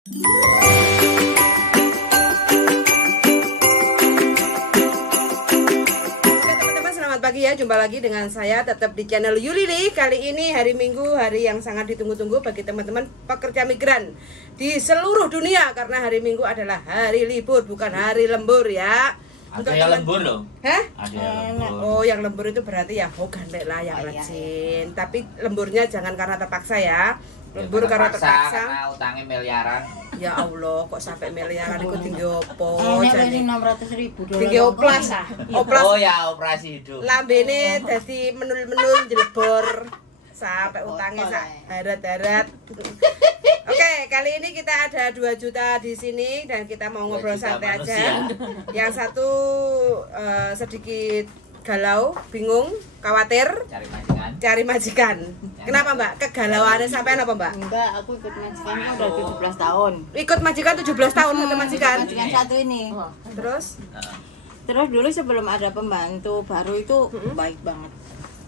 Pagi ya, jumpa lagi dengan saya tetap di channel Yulili. Kali ini hari Minggu, hari yang sangat ditunggu-tunggu bagi teman-teman pekerja migran di seluruh dunia, karena hari Minggu adalah hari libur, bukan hari lembur ya. Ada yang lembur loh. Hah? Ada yang lembur. Oh, yang lembur itu berarti ya gandek lah yang rajin. Tapi lemburnya jangan karena terpaksa ya. Lembur karena terpaksa. Karena utangnya miliaran. Ya Allah, kok sampai miliaran itu tinggi opo? Jadi 600.000 tinggi oplas. Oplas. Oh ya, operasi hidup. Lambene dadi menul-menul jelebor sampai utangnya sak darat-darat. Oke, kali ini kita ada 2 juta di sini dan kita mau ngobrol santai aja. Yang satu sedikit galau, bingung, khawatir, cari majikan. Kenapa Mbak? Kegalauannya sampai apa Mbak? Enggak, aku ikut majikan udah 17 tahun. Ikut majikan 17 tahun satu majikan. Majikan satu ini. Terus dulu sebelum ada pembantu baru itu baik banget.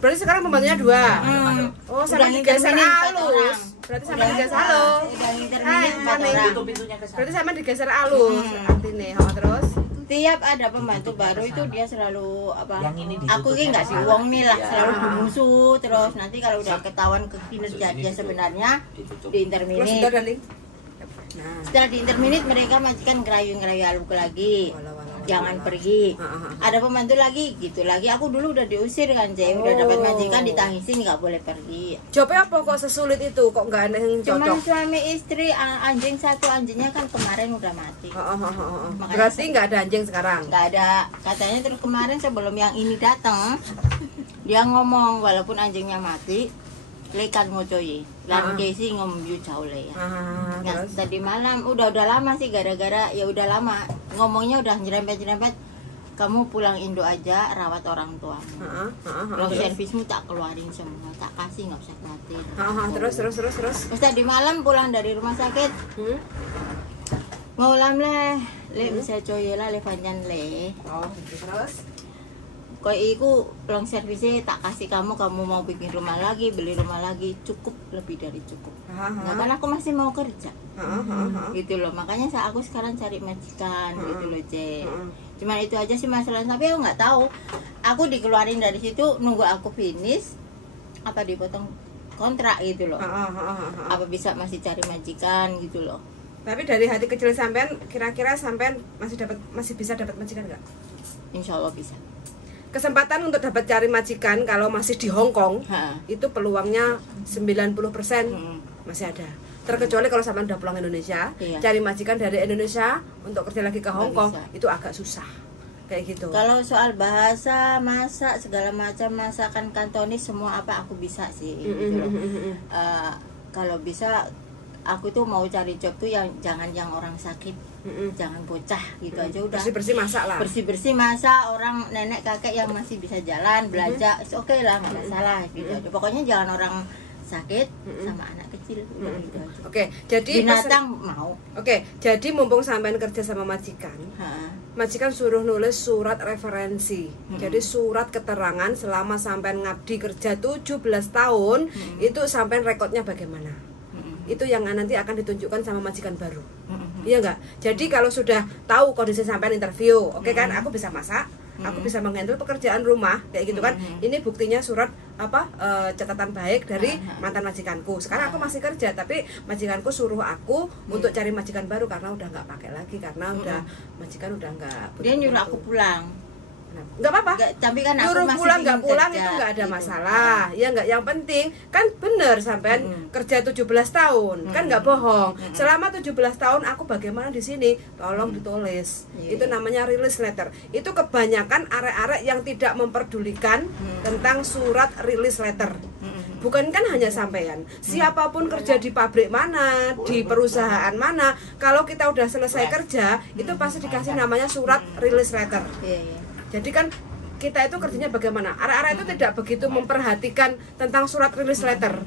Berarti sekarang pembantunya 2. Oh, sama digeser halus. Berarti sama digeser halus. Udah intermittent 4 orang. Berarti sama digeser halus. Artinya, terus tiap ada pembantu baru itu dia selalu apa? Aku ini nggak uang nih lah, selalu bermusuh. Terus nanti kalau udah ketahuan kinerja dia sebenarnya di interminit. Setelah di interminit mereka majikan ngerayu-ngerayu aku lagi. Jangan pergi. Ada pembantu lagi, gitu lagi. Aku dulu udah diusir kan, udah dapat majikan ditangisin nggak boleh pergi. Jawabnya apa kok sesulit itu? Kok nggak ada yang cocok? Cuman suami istri, anjing satu, anjingnya kan kemarin udah mati. Berarti nggak ada anjing sekarang? Nggak ada. Katanya terus kemarin sebelum yang ini datang, dia ngomong walaupun anjingnya mati, lekan ngocoy, lan kesi ngomyu jauh le ya. Nah, tadi malam udah lama sih gara-gara ya udah lama ngomongnya udah nyerempet, kamu pulang Indo aja rawat orang tuamu. Kalau servismu tak keluarin semua, tak kasih nggak usah khawatir. Terus tadi malam pulang dari rumah sakit, ngolam le bisa coy lah le panjang le. Terus kok iku pulang servisnya tak kasih kamu mau bikin rumah lagi, beli rumah lagi, cukup, lebih dari cukup. Nah, kan aku masih mau kerja, gitu loh. Makanya aku sekarang cari majikan, gitu loh C. Cuman itu aja sih masalahnya. Tapi aku nggak tahu, aku dikeluarin dari situ nunggu aku finish, apa dipotong kontrak gitu loh. Apa bisa masih cari majikan gitu loh. Tapi dari hati kecil sampean, kira-kira sampean masih bisa dapat majikan nggak? Insya Allah bisa. Kesempatan untuk dapat cari majikan kalau masih di Hong Kong itu peluangnya 90% masih ada. Terkecuali kalau sampean udah pulang Indonesia, cari majikan dari Indonesia untuk kerja lagi ke Hong Kong itu agak susah. Kayak gitu. Kalau soal bahasa, masak, segala macam masakan kantonis semua apa aku bisa sih gitu loh. Kalau bisa aku tuh mau cari job tuh yang jangan yang orang sakit. Jangan bocah gitu aja udah. Bersih-bersih masak lah. Bersih-bersih masak, orang nenek kakek yang masih bisa jalan, belajar, oke lah, nggak masalah gitu aja. Pokoknya jangan orang sakit sama anak kecil udah gitu aja. Oke, jadi binatang mau. Oke, jadi mumpung sampean kerja sama majikan. Majikan suruh nulis surat referensi. Jadi surat keterangan selama sampean ngabdi kerja 17 tahun, itu sampean rekodnya bagaimana? Itu yang nanti akan ditunjukkan sama majikan baru. Iya enggak? Jadi kalau sudah tahu kondisi sampean interview, oke kan, aku bisa masak, aku bisa menghandle pekerjaan rumah kayak gitu kan. Ini buktinya surat catatan baik dari mantan majikanku. Sekarang aku masih kerja, tapi majikanku suruh aku untuk cari majikan baru karena udah nggak pakai lagi, karena udah majikan udah nggak. Dia nyuruh aku pulang. Nggak apa-apa. Tapi kan aku nyuruh masih pulang nggak pulang kerja, itu nggak ada gitu. masalah. Ya nggak, yang penting kan bener sampean kerja 17 tahun, kan nggak bohong. Selama 17 tahun aku bagaimana di sini, tolong ditulis. Itu namanya release letter. Itu kebanyakan arek-arek yang tidak memperdulikan tentang surat release letter. Bukan kan hanya sampean, siapapun kerja di pabrik mana, di perusahaan mana, kalau kita udah selesai kerja, itu pasti dikasih namanya surat release letter. Jadi kan kita itu kerjanya bagaimana? Arek-arek itu tidak begitu memperhatikan tentang surat release letter.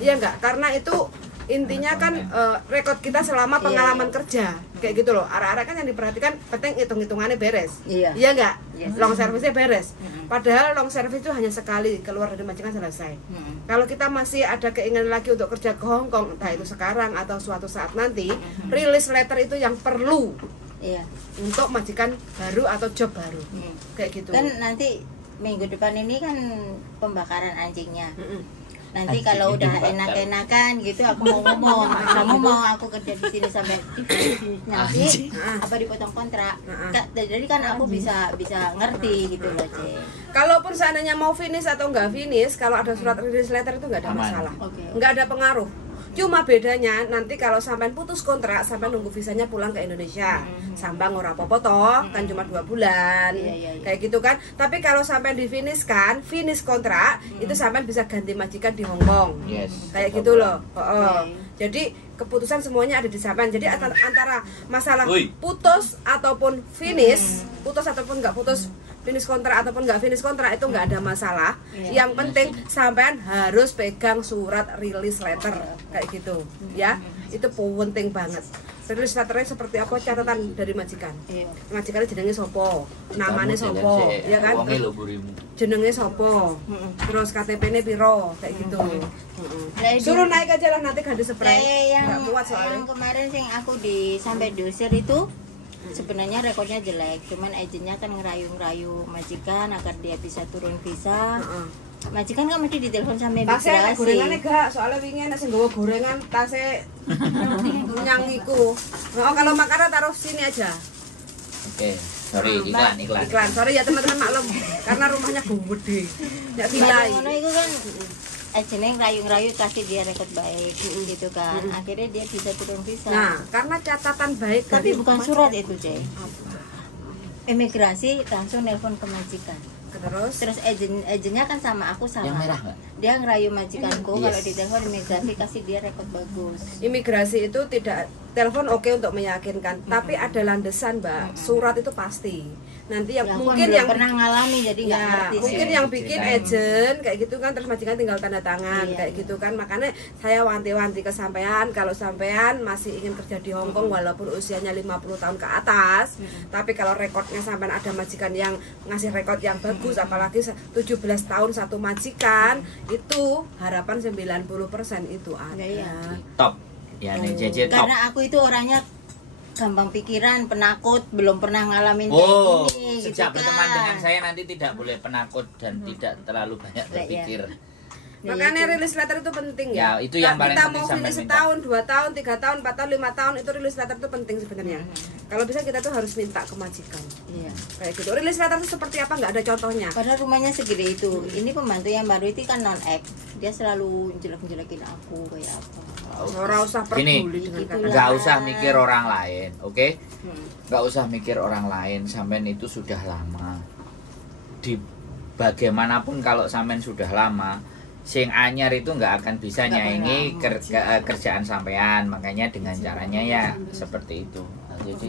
Iya enggak? Karena itu intinya kan rekod kita selama pengalaman kerja kayak gitu loh. Arek-arek kan yang diperhatikan penting hitung-hitungannya beres. Iya enggak? Long service-nya beres. Padahal long service itu hanya sekali keluar dari majikan selesai. Kalau kita masih ada keinginan lagi untuk kerja ke Hong Kong, entah itu sekarang atau suatu saat nanti, release letter itu yang perlu. Iya. Untuk majikan baru atau job baru. Kayak gitu. Kan nanti minggu depan ini kan pembakaran anjingnya. Nanti Anjing kalau udah dibakar. enak-enakan gitu aku mau ngomong, kamu mau aku kerja di sini sampai nanti apa dipotong kontrak. Jadi kan aku bisa ngerti gitu loh, Cek. Kalaupun seandainya mau finish atau nggak finish, kalau ada surat release letter itu nggak ada Aman. masalah, Oke. nggak ada pengaruh. Cuma bedanya nanti kalau sampai putus kontrak, sampai nunggu visanya pulang ke Indonesia, sambang ora apa-apa toh, kan cuma 2 bulan, Iya. kayak gitu kan. Tapi kalau sampai di finish kontrak, itu sampai bisa ganti majikan di Hong Kong, Yes. kayak gitu loh. Oke. Jadi keputusan semuanya ada di sampean. Jadi antara masalah Woi. putus ataupun finish, putus ataupun nggak putus, finish kontrak ataupun nggak finish kontrak itu nggak ada masalah. Iya. Yang penting sampean harus pegang surat release letter kayak gitu, ya. Itu penting banget. Release letternya seperti apa, catatan dari majikan. Iya. Majikannya jenenge sopo, namanya Kamu sopo, jalan sih, ya kan? wonge lho burimu. Jenenge sopo, terus KTP-nya piro, kayak gitu. Lah, itu- Suruh naik aja lah nanti ganti spray. Kayak Nggak kuat soalnya. yang kemarin sing aku sampai diusir itu sebenarnya rekodnya jelek, cuman agennya kan ngerayu-ngerayu majikan agar dia bisa turun visa. Majikan kan mesti ditelepon sama Tasnya imigrasi. gorengannya gak, soalnya wingi nek sing nggawa gorengan tasnya nyang iku. Oh, kalau makanan taruh sini aja. Oke, sorry iklan. Iklan. Sorry ya teman-teman maklum karena rumahnya gede. Nek Ada vilai. ngono itu kan agennya ngerayu-ngerayu kasih dia rekod baik gitu kan. Akhirnya dia bisa turun visa. Nah, karena catatan baik Tapi dari bukan rumah- surat itu, Cek. Imigrasi langsung nelpon ke majikan. Terus agennya kan sama aku sama. Yang merah nggak? Dia ngerayu majikanku Yes. kalau ditelepon imigrasi kasih dia rekod bagus. Imigrasi itu tidak telepon oke untuk meyakinkan, tapi ada landasan, Mbak. Surat itu pasti. Nanti yang Ya, aku mungkin belum yang pernah ngalami jadi nggak ya, ngerti sih. mungkin yang bikin Ceritain. agent kayak gitu kan, terus majikan tinggal tanda tangan Iya, kayak iya. gitu kan. Makanya saya wanti-wanti ke sampean, kalau sampean masih ingin kerja di Hong Kong walaupun usianya 50 tahun ke atas, tapi kalau rekodnya sampean ada majikan yang ngasih rekod yang bagus, apalagi 17 tahun satu majikan, itu harapan 90% itu ada. Iya, iya. Top. Ya nih JJ top. Karena aku itu orangnya gampang pikiran, penakut, belum pernah ngalamin Oh, kayak gini. sejak gitu berteman kan. dengan saya nanti tidak boleh penakut dan tidak terlalu banyak Iya. berpikir. Makanya release letter itu penting Ya, ya. itu yang Nah, paling kita penting mau sampai finish minta. setahun, 2 tahun, 3 tahun, 4 tahun, 5 tahun, itu release letter itu penting sebenarnya. Kalau bisa kita tuh harus minta ke majikan. Iya. Kayak gitu. Release letter itu seperti apa? Nggak ada contohnya. Padahal rumahnya segede itu. Ini pembantu yang baru itu kan non act. Dia selalu jelek-jelekin aku kayak apa. Ora usah Gini, peduli dengan Gitu kata. lah. nggak usah mikir orang lain, oke? Hmm. Nggak usah mikir orang lain. Sampean itu sudah lama. Di bagaimanapun kalau sampean sudah lama, sing anyar itu nggak akan bisa Nggak nyaingi pernah. kerjaan sampean. Makanya dengan caranya ya seperti itu. Nah, jadi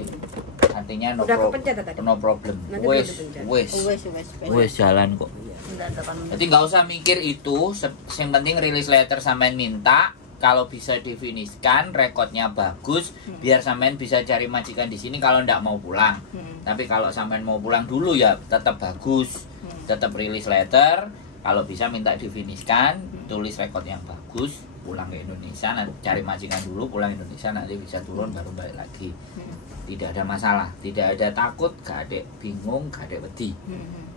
artinya no, Udah kepencet tadi? no problem. Nanti Wes, belum dipencet. wes, Wes. wes jalan kok. Bentar, depan. Jadi nggak usah mikir itu, yang penting release letter sampean minta, kalau bisa definisikan, rekodnya bagus, biar sampean bisa cari majikan di sini kalau ndak mau pulang. Tapi kalau sampean mau pulang dulu ya tetap bagus, tetap release letter, kalau bisa minta definisikan, tulis rekod yang bagus, pulang ke Indonesia, nanti cari majikan dulu, pulang ke Indonesia nanti bisa turun baru balik lagi. Tidak ada masalah, tidak ada takut, gak ada bingung, gak ada wedi.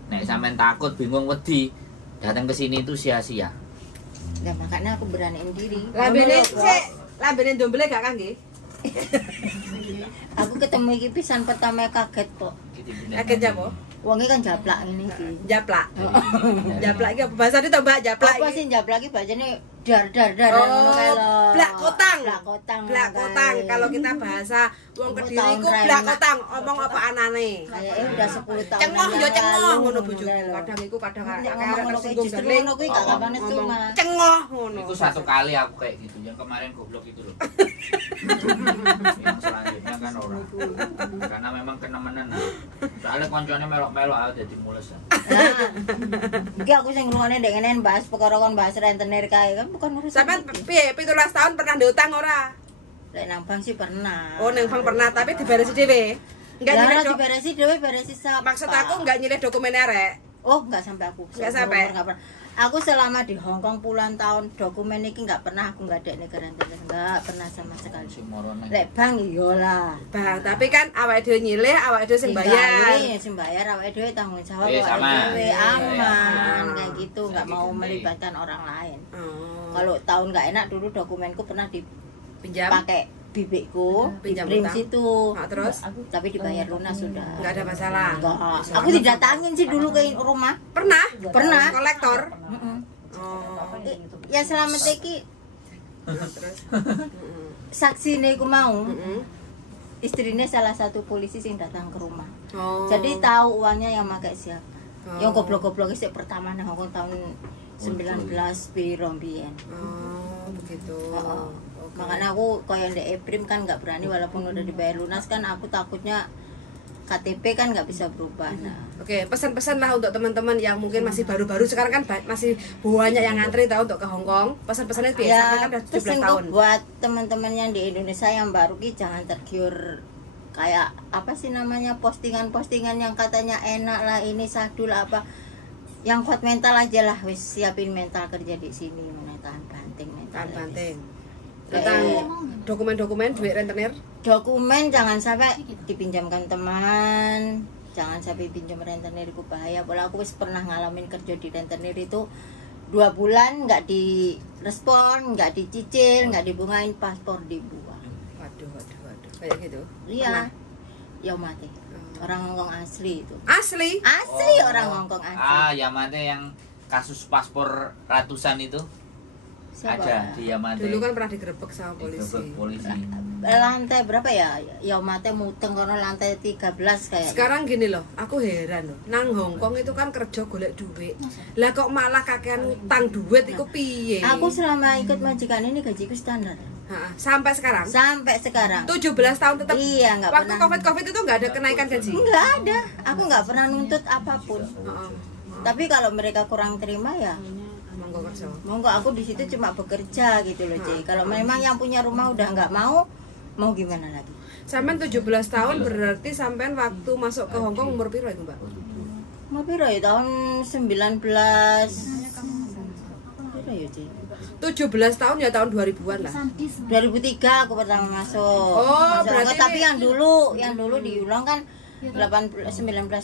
Nek sampean takut, bingung, wedi, datang ke sini itu sia-sia. Nah, makanya aku beraniin diri. Lambene Ngono lho, sik, lambene ndombele gak kangge? Aku ketemu iki pisan pertama kaget kok. Kaget apa? Wonge kan japlak ini iki. Japlak. Japlak iki apa bahasa itu Mbak? Japlak Apa iki. sih japlak iki bacane dar Oh, ngono kae lho. blak kotang. Blak kotang. Blak kotang. Kalau kita bahasa wong Umur Kediri tahun ku raya. blak kotang, omong apa anane. Kayaknya udah 10 tahun. Cengoh ya cengoh lalu, ngono bojoku. ngono lho. Kadang iku kadang Nek arek ngomong ngono kuwi tersinggung justru berling. ngono kuwi gak kapan itu Ngomong mah. cengoh ngono. Itu satu kali aku kayak gitu, yang kemarin goblok itu loh. Yang selanjutnya kan orang, karena memang kenemenan. Soalnya konconya melok-melok aku jadi mules. Nah, iki aku sing ngrungokne ndek ngene bahas perkara kon bahas rentenir kae kan bukan urusan. Sampeyan iki. piye 17 tahun pernah diutang ora? Lek nang bank sih pernah. Oh, neng Bang pernah tapi diberesi dhewe. Enggak Lah nyilih diberesi dhewe beresi sapa? Maksud aku enggak nyilih dokumen arek. Oh, enggak sampai aku. Nggak sampai? Nggak pernah. Aku selama di Hong Kong puluhan tahun dokumen ini nggak pernah aku nggak ada negara nggak pernah sama sekali. Lek bang iyalah. Bang, tapi kan awake dhewe nyilih, awake dhewe sing bayar. Sing bayar awake dhewe tanggung jawab Iya, awake sama. dhewe aman Iya. kayak gitu, nggak Sakit mau sendiri. melibatkan orang lain. Oh. Kalau tahun nggak enak dulu dokumenku pernah Pinjam? dipakai bibikku di Pinjam print utang? situ. Nah, terus Tapi dibayar lunas sudah. nggak ada masalah. Enggak. Aku didatangin sih dulu ke rumah. Pernah? Pernah. Kolektor? Mm-mm. Oh. Ya selamat iki Terus. saksi nih aku mau. Mm-mm. Istrinya salah satu polisi sing datang ke rumah. Oh. Jadi tahu uangnya yang pakai siapa. Oh. Yang goblok-goblok sih pertama nang Hongkong tahun 19 piro mbiyen. Oh, begitu. Heeh. Oke. Makanya aku koyo ndek Eprim kan nggak berani walaupun udah dibayar lunas kan aku takutnya KTP kan nggak bisa berubah. Nah, Oke, pesan-pesan lah untuk teman-teman yang mungkin masih baru-baru sekarang kan masih banyak yang ngantri tahu untuk ke Hong Kong. Pesan-pesannya biasa ya kan udah 17 pesan tahun. buat teman-teman yang di Indonesia yang baru ki jangan tergiur kayak apa sih namanya postingan-postingan yang katanya enak lah ini sadul apa yang kuat mental aja lah wis siapin mental kerja di sini tahan banting mental Tahan ya, banting. wis. Tentang dokumen-dokumen duit rentenir. Dokumen jangan sampai dipinjamkan teman, jangan sampai pinjam rentenir itu bahaya. Bola aku wis pernah ngalamin kerja di rentenir itu 2 bulan nggak direspon, nggak dicicil, nggak dibungain, paspor dibuang. Waduh, kayak gitu. Iya, ya mati. Orang Hongkong asli itu. Asli? Asli orang Hongkong asli. Yamate yang kasus paspor ratusan itu Siapa? ada di Yamate. Dulu kan pernah digerebek sama polisi. Digerebek polisi. Lantai berapa ya? Ya mati muteng karena lantai 13 kayak. Sekarang gini loh, aku heran loh. Nang Hongkong itu kan kerja golek duit. Lah kok malah kakean utang duit iku piye? Aku selama ikut majikan ini gajiku standar. Sampai sekarang. Sampai sekarang. 17 tahun tetap. Iya, nggak Waktu pernah. Covid itu nggak ada kenaikan gaji. Enggak ada. Aku nggak pernah nuntut apapun. Heeh. Tapi kalau mereka kurang terima ya Monggo kerja. monggo aku di situ cuma bekerja gitu loh, Ci. Kalau memang yang punya rumah udah nggak mau gimana lagi? Sampean 17 tahun berarti sampean waktu masuk ke Hongkong umur piro itu, Mbak? Mau piro ya tahun 19 piro ya, Ci? 17 tahun ya tahun 2000-an lah. 2003 aku pertama masuk. Oh, Masuk berarti Hongkong. Tapi ini- yang dulu diulang kan 19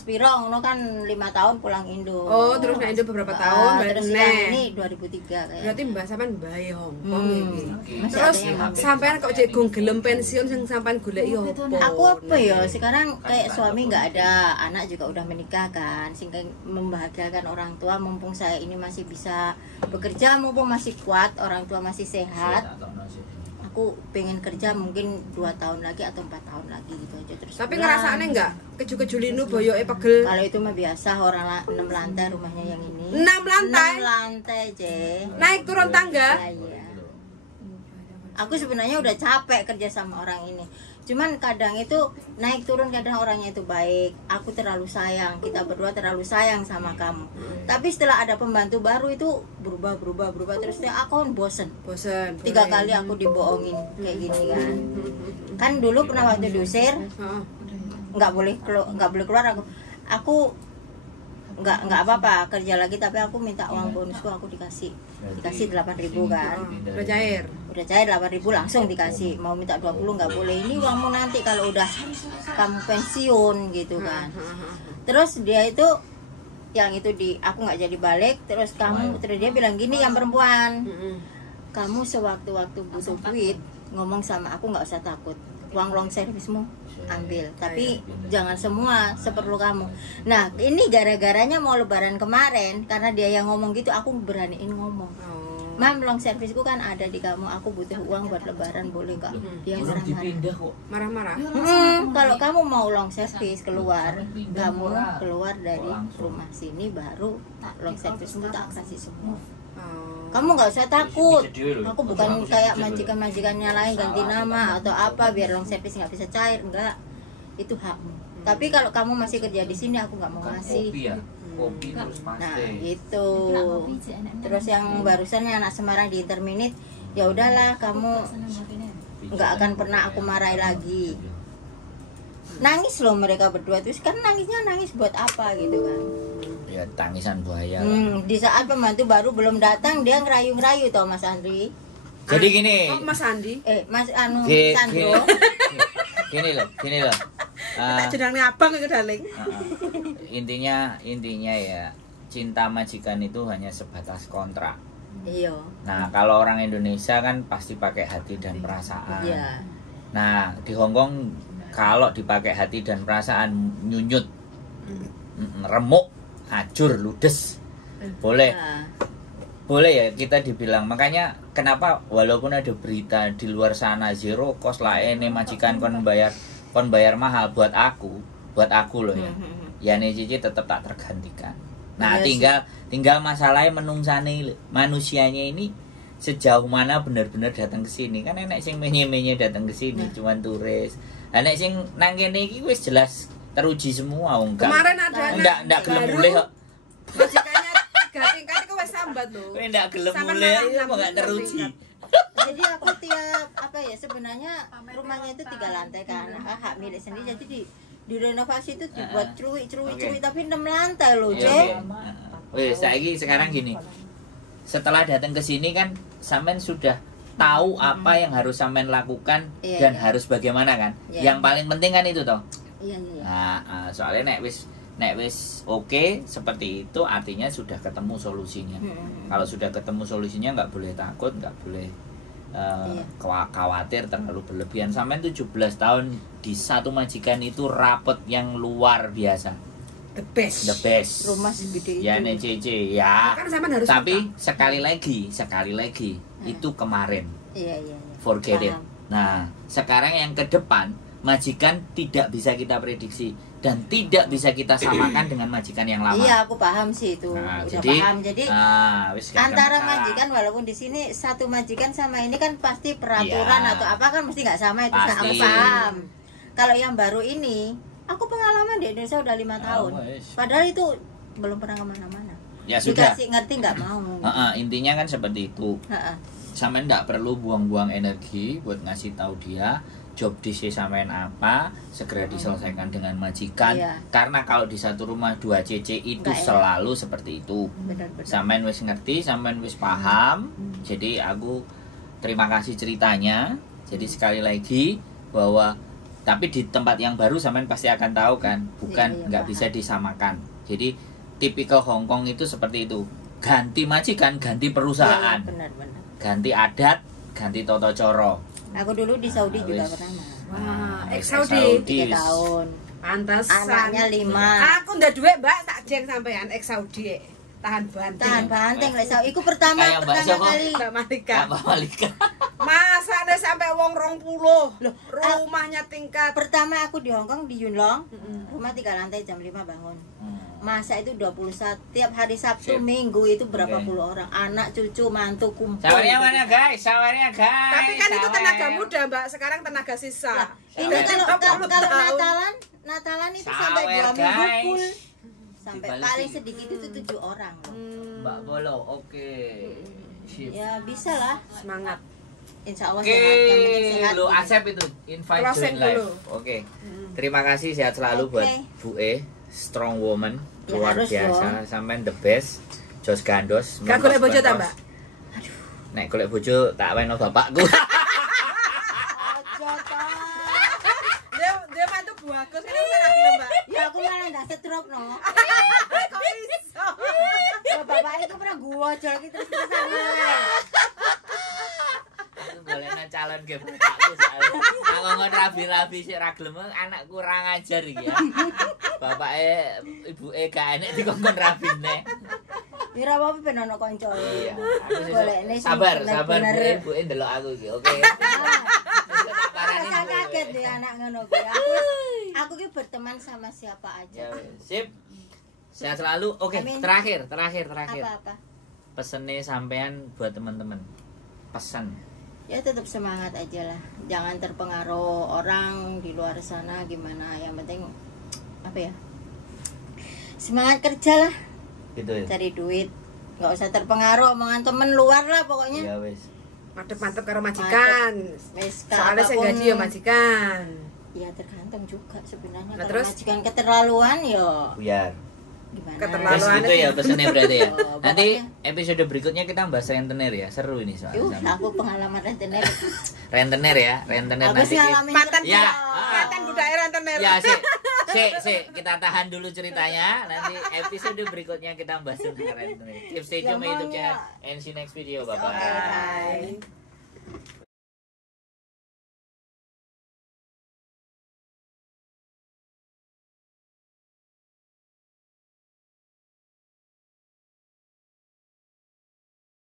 piro ngono kan 5 tahun pulang Indo. Oh, terus nah Indo beberapa tahun terus balik yang meneh. ini 2003 kayak. Berarti Mbak sampean mbae Hongkong iki. Masih Terus ada yang sampean kok cek gong gelem pensiun sing sampean goleki opo? Aku apa ya sekarang kayak suami nggak ada, anak juga udah menikah kan, sehingga membahagiakan orang tua. Mumpung saya ini masih bisa bekerja, mumpung masih kuat, orang tua masih sehat, aku pengen kerja mungkin 2 tahun lagi atau 4 tahun lagi gitu aja terus. Tapi pulang. ngerasane enggak keju-kejulinu boyoke pegel? Kalau itu mah biasa, orang 6 lantai rumahnya yang ini. 6 lantai. 6 lantai, Je. Naik turun tangga. Iya. Aku sebenarnya udah capek kerja sama orang ini. Cuman kadang itu naik turun, kadang orangnya itu baik. Aku terlalu sayang, kita berdua terlalu sayang sama kamu. Tapi setelah ada pembantu baru itu berubah terus ya aku kan bosen. Bosen. 3 kali aku dibohongin kayak gini kan. Kan dulu pernah waktu diusir, Heeh. nggak boleh keluar aku nggak apa-apa kerja lagi, tapi aku minta uang bonusku, aku dikasih 8.000 kan. Udah cair. Udah cair 8.000 langsung dikasih, mau minta 20 nggak boleh, ini uangmu nanti kalau udah kamu pensiun gitu kan. Terus dia itu yang itu aku nggak jadi balik, terus dia bilang gini, yang perempuan, kamu sewaktu-waktu butuh duit ngomong sama aku, nggak usah takut, uang long servismu ambil, tapi jangan semua, seperlu kamu. Nah ini gara-garanya mau lebaran kemarin, karena dia yang ngomong gitu, aku beraniin ngomong, Mam, long servisku kan ada di kamu, aku butuh uang buat lebaran, boleh gak? Dia Marah-marah. Kalau kamu mau long servis keluar, kamu keluar dari rumah sini, baru long servismu tak kasih semua. Kamu nggak usah takut, aku bukan kayak majikan-majikannya lain ganti nama atau apa biar long service nggak bisa cair, enggak, itu hakmu. Tapi kalau kamu masih kerja di sini, aku nggak mau ngasih. Kopi terus Nah itu. Terus yang barusan yang anak Semarang di Interminit, ya udahlah, kamu nggak akan pernah aku marahi lagi. nangis loh mereka berdua, terus kan nangisnya nangis buat apa gitu kan. Ya tangisan buaya. Di saat pembantu baru belum datang dia ngerayu-ngerayu toh Mas Andri. Jadi gini. Oh, Mas Andi. Mas Sandro. Gini loh. Tak jenenge abang itu darling. Intinya ya cinta majikan itu hanya sebatas kontrak. Iya. Nah, kalau orang Indonesia kan pasti pakai hati dan perasaan. Iya. Nah, di Hongkong kalau dipakai hati dan perasaan nyunyut, remuk, hancur, ludes. Boleh. Nah. Boleh ya kita dibilang. Makanya kenapa walaupun ada berita di luar sana zero cost lah ini majikan kon bayar mahal buat aku loh ya. Ya nih Cici tetap tak tergantikan. Nah, tinggal masalahnya menungsane manusianya ini sejauh mana benar-benar datang ke sini. Kan enek sing menye-menye datang ke sini cuman turis. Enek sing nang kene iki wis jelas teruji semua enggak. Kemarin ada enggak gelem mulih kok. Majikannya 3 tingkat itu wis sambat loh. Kowe enggak gelem mulih kok enggak teruji. Jadi aku tiap sebenarnya rumahnya itu 3 lantai kan, hak milik sendiri, jadi direnovasi itu dibuat cuwi-cuwi tapi 6 lantai loh, Cek. Wes sekarang gini. Setelah datang ke sini kan sampean sudah tahu apa yang harus sampean lakukan dan harus bagaimana kan. Yang paling penting kan itu toh. Iya. Nah, soalnya nek wis oke seperti itu artinya sudah ketemu solusinya. Kalau sudah ketemu solusinya nggak boleh takut, nggak boleh khawatir terlalu berlebihan. Sampai 17 tahun di satu majikan itu rapet yang luar biasa. The best. Rumah segede itu. Ya NCC ya. Kan sampean harus Tapi sekali lagi itu kemarin. Iya. Forget it. Nah, sekarang yang ke depan majikan tidak bisa kita prediksi dan tidak bisa kita samakan dengan majikan yang lama. Iya, aku paham sih itu. Nah, udah jadi, paham. Jadi antara majikan walaupun di sini satu majikan sama ini kan pasti peraturan atau apa kan mesti nggak sama itu aku paham. Kalau yang baru ini, aku pengalaman di Indonesia udah 5 tahun. Padahal itu belum pernah kemana-mana. Ya sudah. Dikasih ngerti nggak mau. Intinya kan seperti itu. Sampean nggak perlu buang-buang energi buat ngasih tahu dia job disk sampean apa, segera diselesaikan dengan majikan. Karena kalau di satu rumah 2 CC itu selalu seperti itu. Sampean wis ngerti, sampean wis paham. Jadi aku terima kasih ceritanya. Jadi sekali lagi bahwa tapi di tempat yang baru sampean pasti akan tahu kan, bukan nggak bisa disamakan. Jadi tipikal Hongkong itu seperti itu. Ganti majikan, ganti perusahaan. Ganti adat, ganti toto coro. Aku dulu di Saudi juga pernah. Wah, Saudi 3 tahun. Pantas. Anaknya 5. Aku ndak duwe, Mbak, tak jeng sampean Saudi. Tahan banting lek Saudi. Iku pertama kali Mbak Malika. Malika. Masa ada sampai wong 20. Loh, rumahnya tingkat. Pertama aku di Hongkong di Yunlong. Rumah 3 lantai jam 5 bangun. Masa itu 21 tiap hari Sabtu Minggu itu berapa puluh orang, anak cucu mantu kumpul. Sawarnya mana guys? Tapi kan itu tenaga muda Mbak, sekarang tenaga sisa. Ini kalau Natalan itu sampai 2 minggu full. Sampai paling sedikit itu 7 orang. Mbak Bolo, oke. Ya bisa lah. Semangat. Insya Allah sehat. Lu Asep itu invite join live. Oke. Terima kasih, sehat selalu buat Bu strong woman, luar biasa, sampean the best. Jos gandos. Gak golek bojo ta, Mbak? Aduh. Nek golek bojo tak weno bapakku. Ojo ta. Dia mantu bagus kan ora gelem, Mbak. Ya aku malah ndak setrop no. Kok iso? Bapak itu pernah gua jol iki terus-terusan ae. Golekna calon ge bapakku soalnya. Aku ngomong rabi-rabi sik ra gelem anak kurang ajar iki ya. Bapake ibuke gak enek dikongkon rabine. Ora apa-apa ben ono kanca. Iya. Sabar ibuke ndelok aku iki, oke. Saya kaget deh anak ngono kuwi. Aku ki berteman sama siapa aja. Sip. Sehat selalu. Oke, terakhir. Apa-apa? Pesennya sampean buat teman-teman. Pesan. Ya tetap semangat aja lah. Jangan terpengaruh orang di luar sana gimana. Yang penting apa ya? Semangat kerja lah. Gitu ya. Cari duit. Nggak usah terpengaruh omongan temen luar lah pokoknya. Iya wes. Mantep karo majikan. Wes soalnya saya gaji ya majikan. Ya tergantung juga sebenarnya. Nah, Kalau terus? majikan keterlaluan ya Buyar. gimana? Keterlaluan. Terus gitu ya pesennya berarti ya. Oh, Nanti pokoknya. episode berikutnya kita bahas rentenir ya. Seru ini soalnya. Aku pengalaman rentenir. Rentenir ya, rentenir Aku nanti. sih ngalamin mantan Ya. mantan budaya rentenir. Ya, kita tahan dulu ceritanya. Nanti episode berikutnya kita bahas tentang rentenir. Keep stay tune Ya, sama YouTube maunya. channel. And see you next video. Bye Oke, bye. bye.